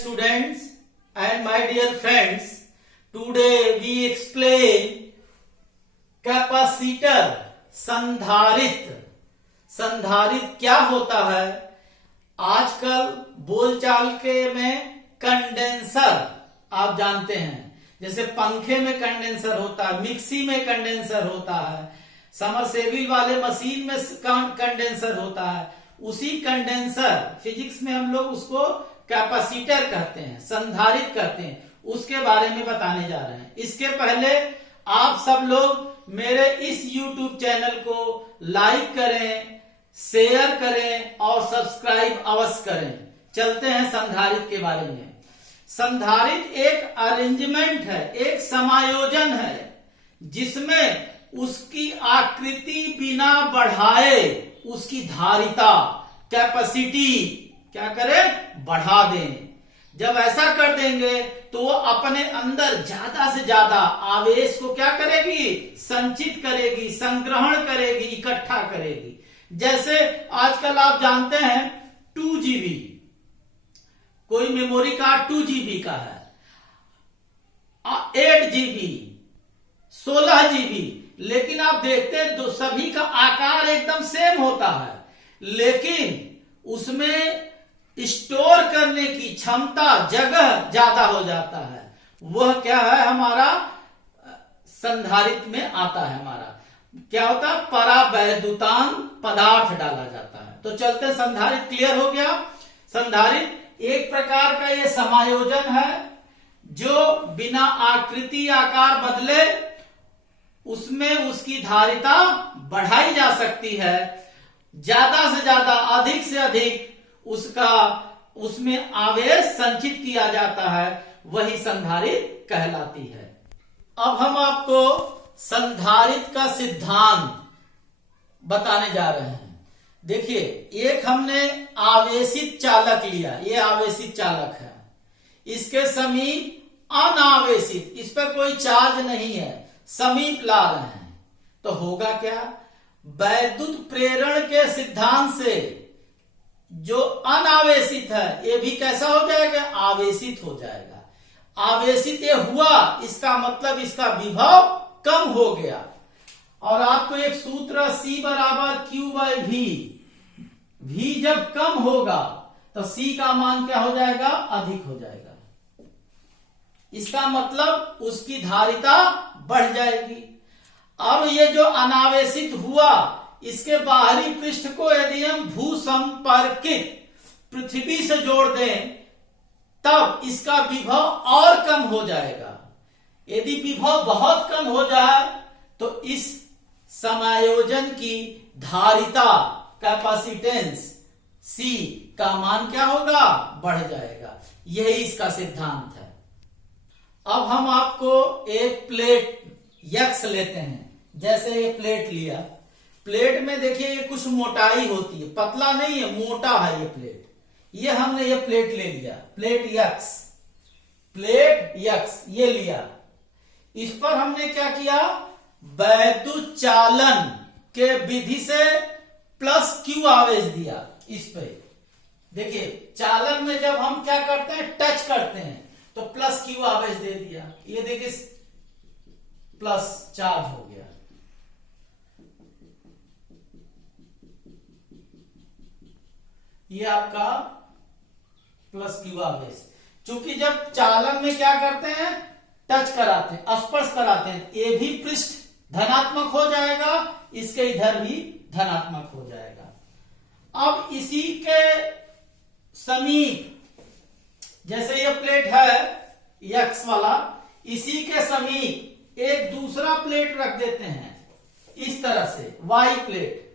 Students and my dear friends, today we explain capacitor संधारित्र। संधारित्र क्या होता है? आजकल बोलचाल के में कंडेंसर आप जानते हैं, जैसे पंखे में कंडेंसर होता है, मिक्सी में कंडेंसर होता है, समरसेबिल वाले मशीन में कंडेंसर होता है। उसी कंडेंसर फिजिक्स में हम लोग उसको कैपेसिटर कहते हैं, संधारित्र कहते हैं। उसके बारे में बताने जा रहे हैं। इसके पहले आप सब लोग मेरे इस YouTube चैनल को लाइक करें, शेयर करें और सब्सक्राइब अवश्य करें। चलते हैं संधारित्र के बारे में। संधारित्र एक अरेंजमेंट है, एक समायोजन है, जिसमें उसकी आकृति बिना बढ़ाए उसकी धारिता, कैपेसिटी क्या करें? बढ़ा दें। जब ऐसा कर देंगे तो वो अपने अंदर ज्यादा से ज्यादा आवेश को क्या करेगी? संचित करेगी, संग्रहण करेगी, इकट्ठा करेगी। जैसे आजकल आप जानते हैं 2GB, कोई मेमोरी कार्ड 2GB का है, 8GB, 16GB, लेकिन आप देखते हैं तो सभी का आकार एकदम सेम होता है, लेकिन उसमें स्टोर करने की क्षमता, जगह ज्यादा हो जाता है। वह क्या है? हमारा संधारित्र में आता है। हमारा क्या होता है? परावैद्युतांक पदार्थ डाला जाता है। तो चलते संधारित्र क्लियर हो गया। संधारित्र एक प्रकार का ये समायोजन है जो बिना आकृति आकार बदले उसमें उसकी धारिता बढ़ाई जा सकती है। ज्यादा से ज्यादा, अधिक से अधिक उसमें आवेश संचित किया जाता है, वही संधारित्र कहलाती है। अब हम आपको संधारित्र का सिद्धांत बताने जा रहे हैं। देखिए, एक हमने आवेशित चालक लिया, ये आवेशित चालक है, इसके समीप अनावेशित, इस पर कोई चार्ज नहीं है, समीप ला रहे हैं, तो होगा क्या? वैद्युत प्रेरण के सिद्धांत से जो अनावेशित है ये भी कैसा हो जाएगा? आवेशित हो जाएगा। आवेशित ये हुआ, इसका मतलब इसका विभव कम हो गया। और आपको एक सूत्र C बराबर Q/V, V जब कम होगा तो C का मान क्या हो जाएगा? अधिक हो जाएगा। इसका मतलब उसकी धारिता बढ़ जाएगी। अब ये जो अनावेशित हुआ, इसके बाहरी पृष्ठ को यदि हम भूसंपर्कित पृथ्वी से जोड़ दें तब इसका विभव और कम हो जाएगा। यदि विभव बहुत कम हो जाए तो इस समायोजन की धारिता, कैपेसिटेंस C का मान क्या होगा? बढ़ जाएगा। यही इसका सिद्धांत है। अब हम आपको एक प्लेट X लेते हैं। जैसे ये प्लेट लिया, प्लेट में देखिए ये कुछ मोटाई होती है, पतला नहीं है, मोटा है ये प्लेट। ये हमने ये प्लेट ले लिया, प्लेट X ये लिया। इस पर हमने क्या किया? वैद्युत चालन के विधि से +Q आवेश दिया इस पे। देखिए, चालन में जब हम क्या करते हैं? टच करते हैं तो +Q आवेश दे दिया। ये देखिए प्लस चार्ज हो गया। ये आपका +Q आवेश। चूंकि जब चालन में क्या करते हैं? टच कराते हैं, स्पर्श कराते हैं, ये भी पृष्ठ धनात्मक हो जाएगा, इसके इधर भी धनात्मक हो जाएगा। अब इसी के समीप, जैसे ये प्लेट है X वाला, इसी के समीप एक दूसरा प्लेट रख देते हैं इस तरह से, Y प्लेट।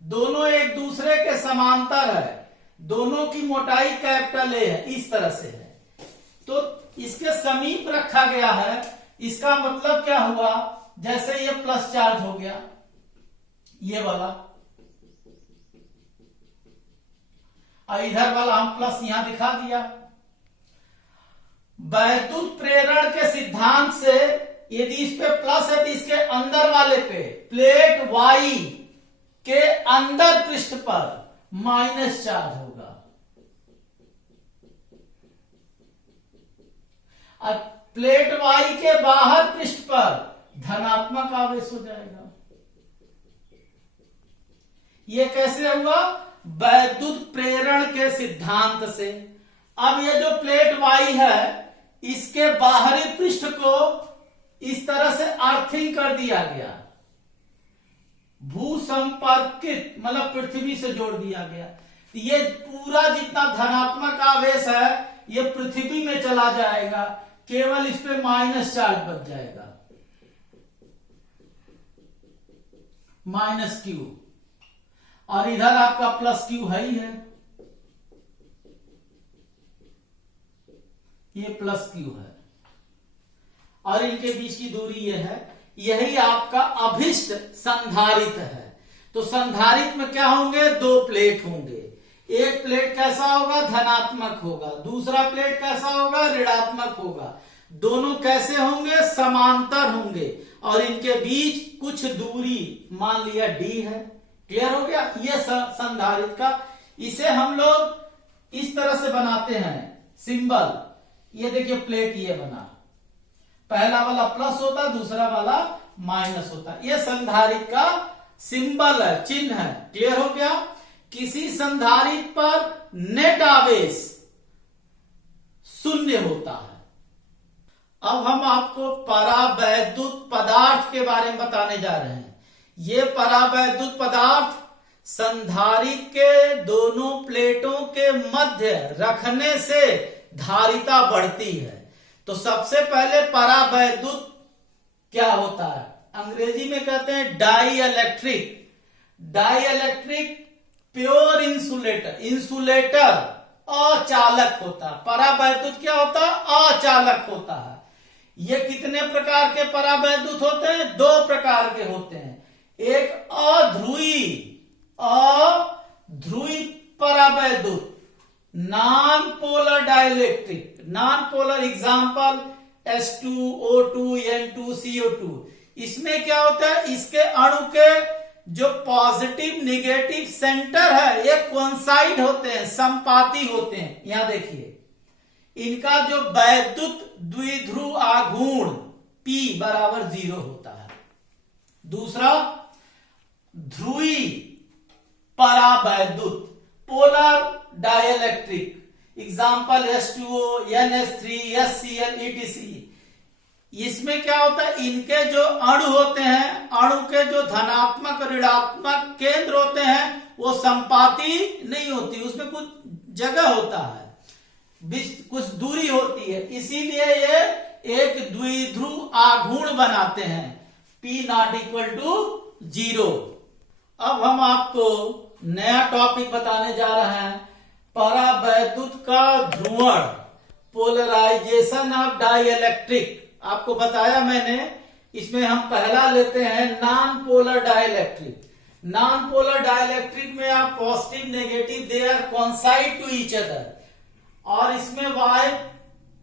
दोनों एक दूसरे के समांतर है, दोनों की मोटाई कैपिटल A है, इस तरह से है, तो इसके समीप रखा गया है। इसका मतलब क्या हुआ? जैसे ये प्लस चार्ज हो गया, ये वाला, और इधर वाला हम प्लस यहां दिखा दिया। वैद्युत प्रेरण के सिद्धांत से यदि इस पे प्लस है तो इसके अंदर वाले पे, प्लेट Y के अंदर पृष्ठ पर माइनस चार्ज होगा। अब प्लेट वाई के बाहर पृष्ठ पर धनात्मक आवेश हो जाएगा। ये कैसे हुआ? वैद्युत प्रेरण के सिद्धांत से। अब ये जो प्लेट वाई है इसके बाहरी पृष्ठ को इस तरह से अर्थिंग कर दिया गया, भू संपर्कित मतलब पृथ्वी से जोड़ दिया गया। ये पूरा जितना धनात्मक आवेश है ये पृथ्वी में चला जाएगा, केवल इस पे माइनस चार्ज बच जाएगा, माइनस क्यू, और इधर आपका प्लस क्यू है ही है, ये प्लस क्यू है, और इनके बीच की दूरी ये है। यही आपका अभिष्ट संधारित्र है। तो संधारित्र में क्या होंगे? दो प्लेट होंगे। एक प्लेट कैसा होगा? धनात्मक होगा, दूसरा प्लेट कैसा होगा? ऋणात्मक होगा। दोनों कैसे होंगे? समांतर होंगे, और इनके बीच कुछ दूरी मान लिया d है। क्लियर हो गया? ये संधारित्र का, इसे हम लोग इस तरह से बनाते हैं सिंबल। ये देखिए प्लेट ये बना, पहला वाला प्लस होता, दूसरा वाला माइनस होता। ये संधारित्र का सिंबल है, चिन्ह है। क्लियर हो गया? किसी संधारित्र पर नेट आवेश शून्य होता है। अब हम आपको परावैद्युत पदार्थ के बारे में बताने जा रहे हैं। ये परावैद्युत पदार्थ संधारित्र के दोनों प्लेटों के मध्य रखने से धारिता बढ़ती है। तो सबसे पहले परावैद्युत क्या होता है? अंग्रेजी में कहते हैं dielectric. Dielectric pure insulator, insulator अचालक होता है। परावैद्युत क्या होता है? अचालक होता है। ये कितने प्रकार के परावैद्युत होते हैं? दो प्रकार के होते हैं। एक अध्रुवी परावैद्युत, non polar dielectric. Non polar example H2O2, N2, CO2। इसमें क्या होता है? इसके अणु के जो पॉजिटिव निगेटिव सेंटर है ये कोइंसाइड होते हैं, संपाती होते हैं। यहां देखिए इनका जो वैद्युत द्विध्रुव आघूर्ण P बराबर 0 होता है। दूसरा ध्रुवी परावैद्युत, polar dielectric, example H2O, NH3, HCl, ETC। इसमें क्या होता है? इनके जो अणु होते हैं, अणु के जो धनात्मक और ऋणात्मक केंद्र होते हैं वो संपाती नहीं होती, उसमें कुछ जगह होता है, कुछ दूरी होती है, इसीलिए ये एक द्विध्रुव आघूर्ण बनाते हैं, P ≠ 0। अब हम आपको नया टॉपिक बताने जा रहे हैं, परावैद्युत का ध्रुवण, पोलराइजेशन ऑफ डाइलेक्ट्रिक। आपको बताया मैंने, इसमें हम पहला लेते हैं non polar dielectric. Non polar dielectric में आप positive negative they are coincide to each other, और इसमें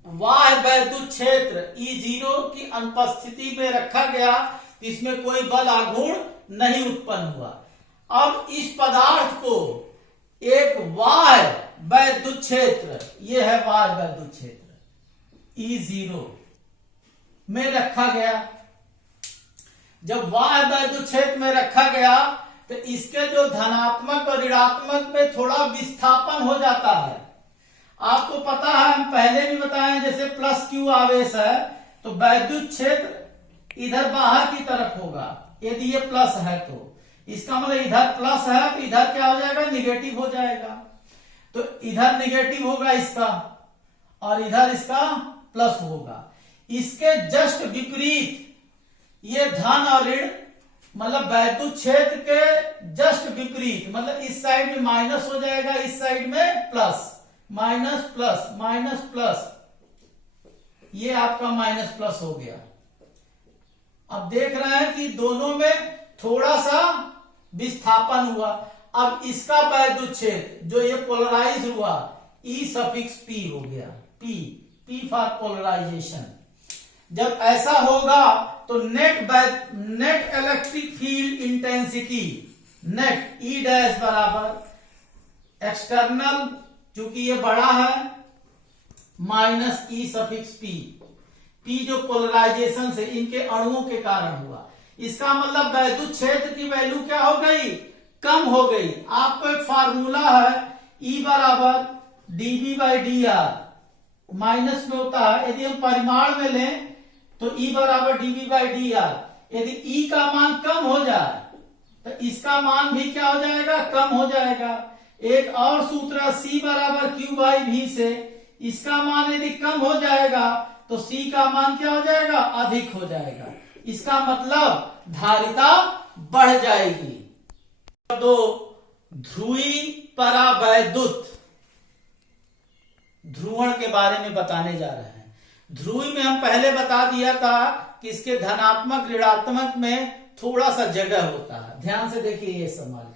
वाह्य वैद्युत क्षेत्र E0 की अनुपस्थिति में रखा गया, इसमें कोई बल आघूर्ण नहीं उत्पन्न हुआ। अब इस पदार्थ को एक वाह्य वैद्युत क्षेत्र, ये है वाह्य वैद्युत क्षेत्र E0 में रखा गया। जब वाह्य वैद्युत क्षेत्र में रखा गया तो इसके जो धनात्मक और ऋणात्मक में थोड़ा विस्थापन हो जाता है। आपको पता है, हम पहले भी बताए, जैसे प्लस क्यू आवेश है तो वैद्युत क्षेत्र इधर बाहर की तरफ होगा। यदि ये प्लस है तो इसका मतलब इधर प्लस है तो इधर क्या हो जाएगा? निगेटिव हो जाएगा। तो इधर निगेटिव होगा इसका, और इधर इसका प्लस होगा। इसके जस्ट विपरीत ये धन और ऋण, मतलब वैद्युत क्षेत्र के जस्ट विपरीत, मतलब इस साइड में माइनस हो जाएगा, इस साइड में plus, minus plus, minus plus, ये आपका माइनस प्लस हो गया। अब देख रहे हैं कि दोनों में थोड़ा सा विस्थापन हुआ। अब इसका वैद्युत क्षेत्र जो ये पोलराइज हुआ E∗P हो गया, P फॉर पोलराइजेशन। जब ऐसा होगा तो net electric field intensity, net E' बराबर एक्सटर्नल, चूंकि ये बड़ा है, माइनस E∗P पी जो पोलराइजेशन से इनके अणुओं के कारण हुआ। इसका मतलब वैद्युत क्षेत्र की वैल्यू क्या हो गई, कम हो गई। आपको एक फार्मूला है E बराबर dV by D R, minus में होता है। यदि हम परिमाण में लें तो E बराबर dV बाई डी आर, यदि E का मान कम हो जाए तो इसका मान भी क्या हो जाएगा, कम हो जाएगा। एक और सूत्र है C बराबर Q बाई V से, इसका मान यदि कम हो जाएगा तो C का मान क्या हो जाएगा, अधिक हो जाएगा। इसका मतलब धारिता बढ़ जाएगी। दो, ध्रुवी परावैद्युत ध्रुवण के बारे में बताने जा रहे हैं। ध्रुवी में हम पहले बता दिया था कि इसके धनात्मक ऋणात्मक में थोड़ा सा जगह होता है। ध्यान से देखिए, ये संभाल के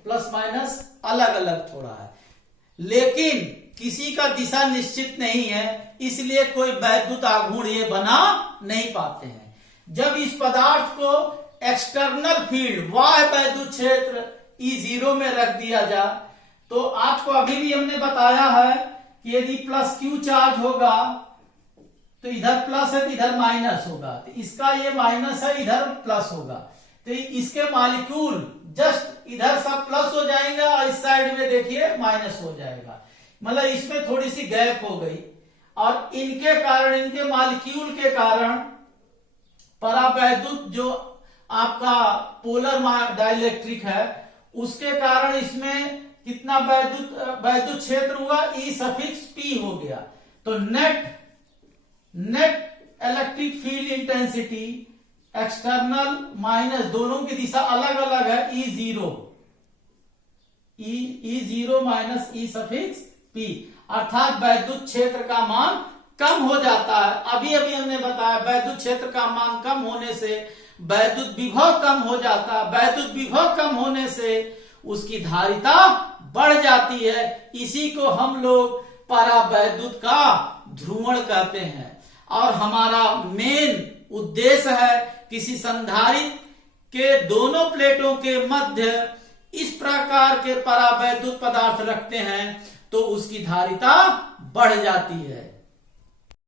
प्लस माइनस अलग अलग थोड़ा है, लेकिन किसी का दिशा निश्चित नहीं है, इसलिए कोई वैद्युत आघूर्ण ये बना नहीं पाते हैं। जब इस पदार्थ को एक्सटर्नल फील्ड बाह्य वैद्युत क्षेत्र E0 में रख दिया जाए तो आपको अभी भी हमने बताया है कि यदि प्लस Q चार्ज होगा तो इधर प्लस है तो इधर माइनस होगा, तो इसका ये माइनस है, इधर प्लस होगा, तो इसके मॉलिक्यूल जस्ट इधर सब प्लस हो जाएगा और इस साइड में देखिए माइनस हो जाएगा। मतलब इसमें थोड़ी सी गैप हो गई और इनके कारण, इनके मॉलिक्यूल के कारण परावैद्युत जो आपका पोलर डाइलेक्ट्रिक है उसके कारण इसमें कितना वैद्युत क्षेत्र हुआ, E सफिक्स P हो गया। तो net electric field intensity external minus दोनों की दिशा अलग अलग है, E0 minus E suffix P, अर्थात वैद्युत क्षेत्र का मान कम हो जाता है। अभी अभी हमने बताया वैद्युत क्षेत्र का मान कम होने से वैद्युत विभव कम हो जाता है, वैद्युत विभव कम होने से उसकी धारिता बढ़ जाती है। इसी को हम लोग परावैद्युत का ध्रुवण कहते हैं। और हमारा मेन उद्देश्य है किसी संधारित्र के दोनों प्लेटों के मध्य इस प्रकार के परावैद्युत पदार्थ रखते हैं तो उसकी धारिता बढ़ जाती है।